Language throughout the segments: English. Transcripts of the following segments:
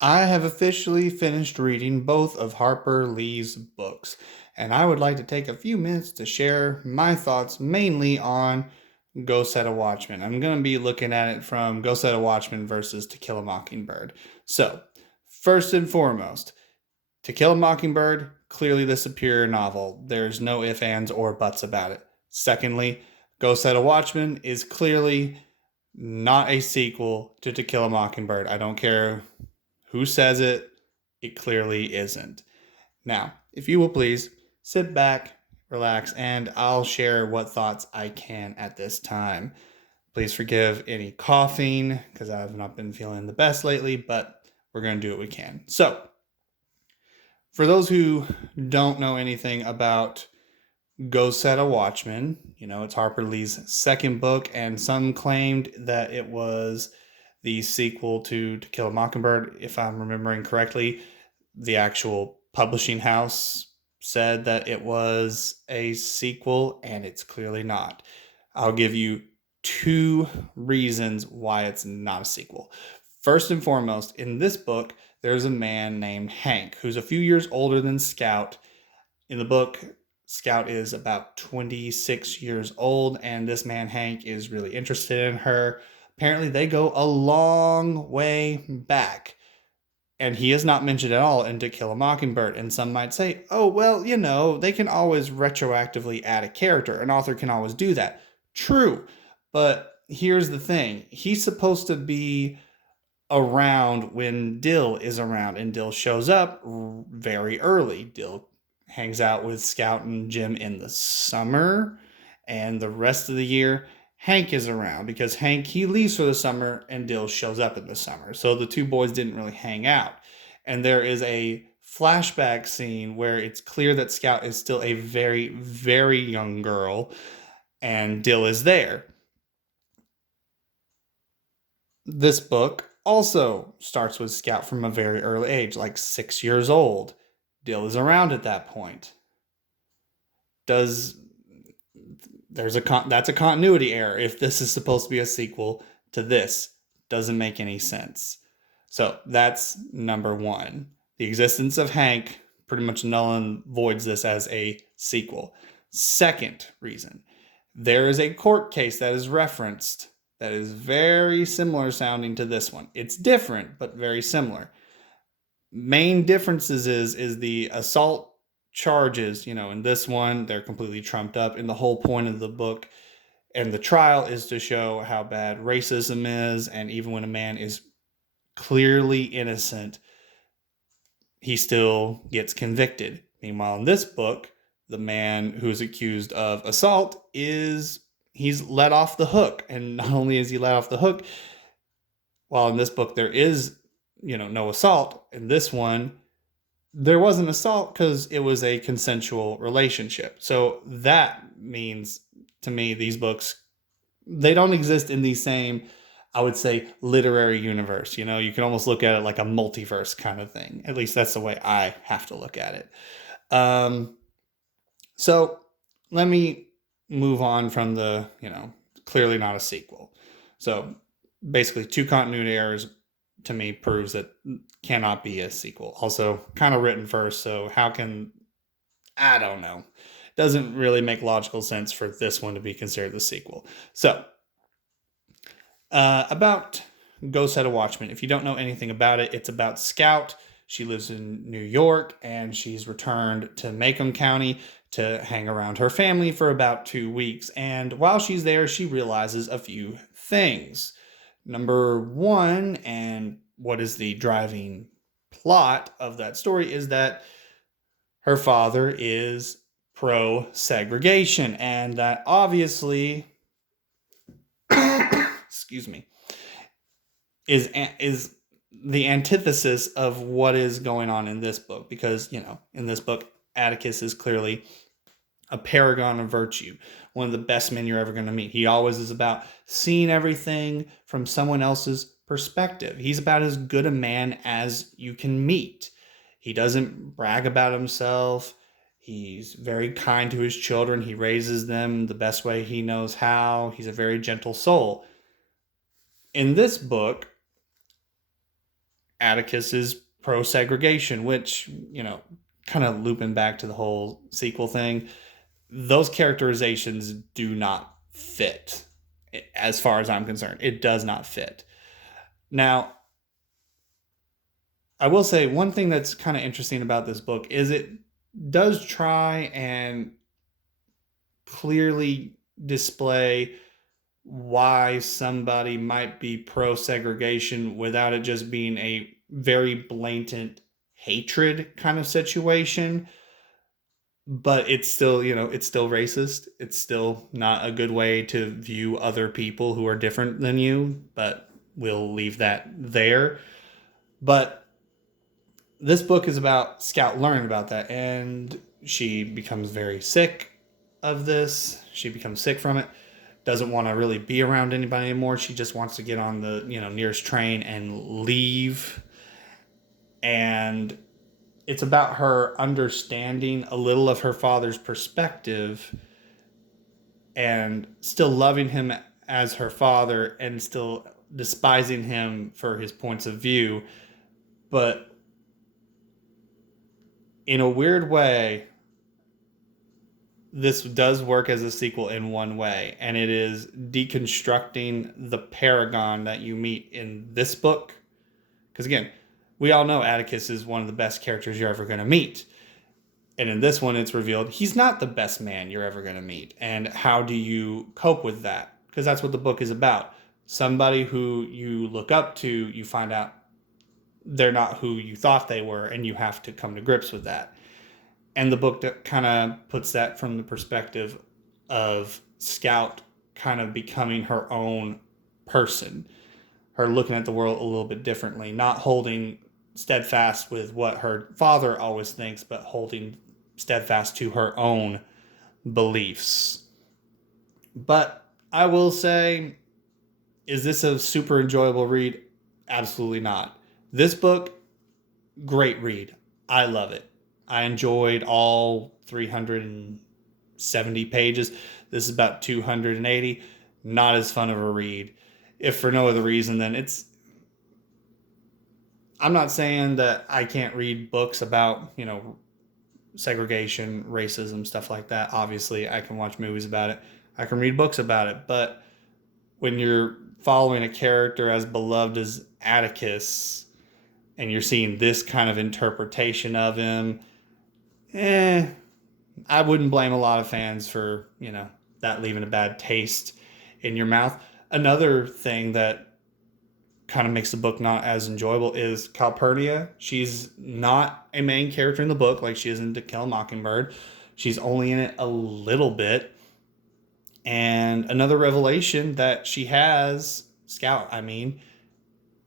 I have officially finished reading both of Harper Lee's books, and I would like to take a few minutes to share my thoughts mainly on Go Set a Watchman. I'm going to be looking at it from Go Set a Watchman versus To Kill a Mockingbird. So, first and foremost, To Kill a Mockingbird, clearly the superior novel. There's no ifs, ands, or buts about it. Secondly, Go Set a Watchman is clearly not a sequel to Kill a Mockingbird. I don't care who says it, it clearly isn't. Now, if you will please sit back, relax, and I'll share what thoughts I can at this time. Please forgive any coughing because I've not been feeling the best lately, but we're going to do what we can. So, for those who don't know anything about Go Set a Watchman, it's Harper Lee's second book, and some claimed that it was the sequel to Kill a Mockingbird. If I'm remembering correctly, the actual publishing house said that it was a sequel, and it's clearly not. I'll give you two reasons why it's not a sequel. First and foremost, in this book, there's a man named Hank who's a few years older than Scout. In the book, Scout is about 26 years old, and this man, Hank, is really interested in her. Apparently, they go a long way back, and he is not mentioned at all in To Kill a Mockingbird. And some might say, oh, well, they can always retroactively add a character. An author can always do that. True, but here's the thing. He's supposed to be around when Dill is around, and Dill shows up very early. Dill hangs out with Scout and Jim in the summer, and the rest of the year Hank is around because Hank, he leaves for the summer and Dill shows up in the summer. So the two boys didn't really hang out. And there is a flashback scene where it's clear that Scout is still a very, very young girl and Dill is there. This book also starts with Scout from a very early age, like 6 years old. Dill is around at that point. That's a continuity error if this is supposed to be a sequel to this. Doesn't make any sense. So that's number one. The existence of Hank pretty much null and voids this as a sequel. Second reason, there is a court case that is referenced that is very similar sounding to this one. It's different, but very similar. Main differences is the assault charges, in this one, they're completely trumped up. And the whole point of the book and the trial is to show how bad racism is. And even when a man is clearly innocent, he still gets convicted. Meanwhile, in this book, the man who's accused of assault he's let off the hook. And not only is he let off the hook, while in this book there is, no assault, in this one, there was an assault because it was a consensual relationship. So that means to me, these books, they don't exist in the same, I would say, literary universe. You can almost look at it like a multiverse kind of thing. At least that's the way I have to look at it. So let me move on from the, clearly not a sequel. So basically, two continuity errors to me proves that cannot be a sequel. Also, kind of written first, so I don't know. Doesn't really make logical sense for this one to be considered the sequel. So, about Go Set a Watchman. If you don't know anything about it, it's about Scout. She lives in New York, and she's returned to Macomb County to hang around her family for about 2 weeks. And while she's there, she realizes a few things. Number one, and what is the driving plot of that story, is that her father is pro-segregation, and that obviously, excuse me, is the antithesis of what is going on in this book. Because, in this book, Atticus is clearly a paragon of virtue, one of the best men you're ever going to meet. He always is about seeing everything from someone else's perspective. He's about as good a man as you can meet. He doesn't brag about himself. He's very kind to his children. He raises them the best way he knows how. He's a very gentle soul. In this book, Atticus is pro-segregation, which, kind of looping back to the whole sequel thing, those characterizations do not fit as far as I'm concerned. It does not fit. Now, I will say one thing that's kind of interesting about this book is it does try and clearly display why somebody might be pro segregation without it just being a very blatant hatred kind of situation. But it's still, it's still racist. It's still not a good way to view other people who are different than you, but we'll leave that there. But this book is about Scout learning about that, and she becomes very sick of this. She becomes sick from it, doesn't want to really be around anybody anymore. She just wants to get on the, nearest train and leave. And it's about her understanding a little of her father's perspective and still loving him as her father and still despising him for his points of view. But in a weird way, this does work as a sequel in one way, and it is deconstructing the paragon that you meet in this book. Because again, we all know Atticus is one of the best characters you're ever going to meet. And in this one, it's revealed he's not the best man you're ever going to meet. And how do you cope with that? Because that's what the book is about. Somebody who you look up to, you find out they're not who you thought they were, and you have to come to grips with that. And the book kind of puts that from the perspective of Scout kind of becoming her own person, her looking at the world a little bit differently, not holding steadfast with what her father always thinks, but holding steadfast to her own beliefs. But I will say, is this a super enjoyable read? Absolutely not. This book, great read. I love it. I enjoyed all 370 pages. This is about 280. Not as fun of a read. If for no other reason than I'm not saying that I can't read books about, segregation, racism, stuff like that. Obviously, I can watch movies about it. I can read books about it. But when you're following a character as beloved as Atticus and you're seeing this kind of interpretation of him, I wouldn't blame a lot of fans for, that leaving a bad taste in your mouth. Another thing that kind of makes the book not as enjoyable is Calpurnia. She's not a main character in the book like she is in To Kill a Mockingbird. She's only in it a little bit. And another revelation that she has, Scout,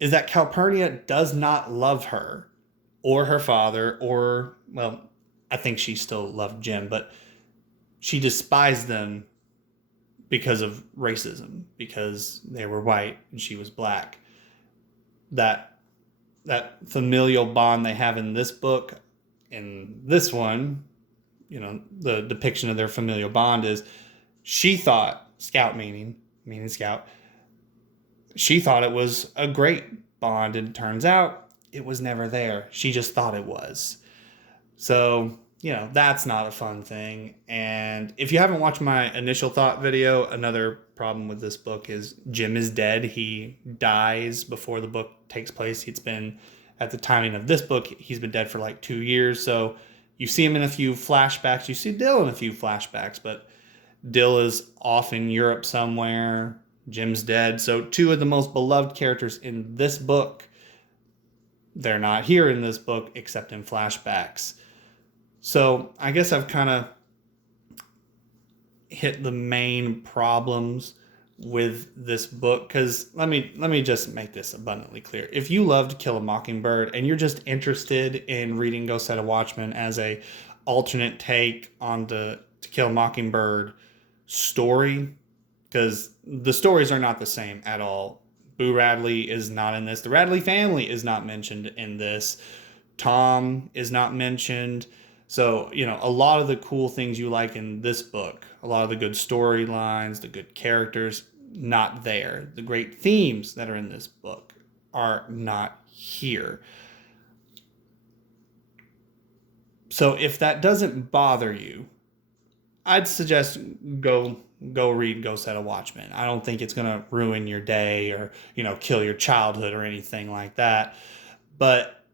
is that Calpurnia does not love her or her father or, well, I think she still loved Jim, but she despised them because of racism, because they were white and she was black. That familial bond they have in this book, in this one, the depiction of their familial bond is she thought, Scout meaning Scout, she thought it was a great bond, and it turns out it was never there. She just thought it was. So, that's not a fun thing. And if you haven't watched my initial thought video, another problem with this book is Jim is dead. He dies before the book takes place. It's been, at the timing of this book, he's been dead for like 2 years. So you see him in a few flashbacks. You see Dill in a few flashbacks, but Dill is off in Europe somewhere. Jim's dead. So two of the most beloved characters in this book, they're not here in this book except in flashbacks. So I guess I've kind of hit the main problems with this book, because let me just make this abundantly clear. If you love To Kill a Mockingbird and you're just interested in reading Go Set a Watchman as a alternate take on the To Kill a Mockingbird story, because the stories are not the same at all. Boo Radley is not in this. The Radley family is not mentioned in this. Tom is not mentioned. So, a lot of the cool things you like in this book, a lot of the good storylines, the good characters, not there. The great themes that are in this book are not here. So if that doesn't bother you, I'd suggest go read Go Set a Watchman. I don't think it's going to ruin your day or, kill your childhood or anything like that. But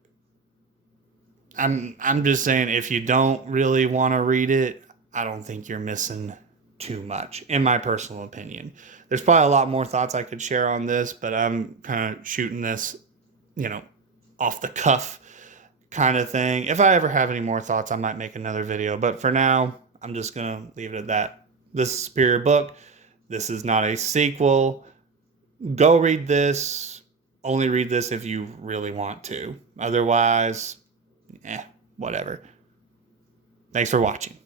I'm just saying, if you don't really want to read it, I don't think you're missing too much, in my personal opinion. There's probably a lot more thoughts I could share on this, but I'm kind of shooting this, off the cuff kind of thing. If I ever have any more thoughts, I might make another video. But for now, I'm just going to leave it at that. This is a superior book. This is not a sequel. Go read this. Only read this if you really want to. Otherwise, whatever. Thanks for watching.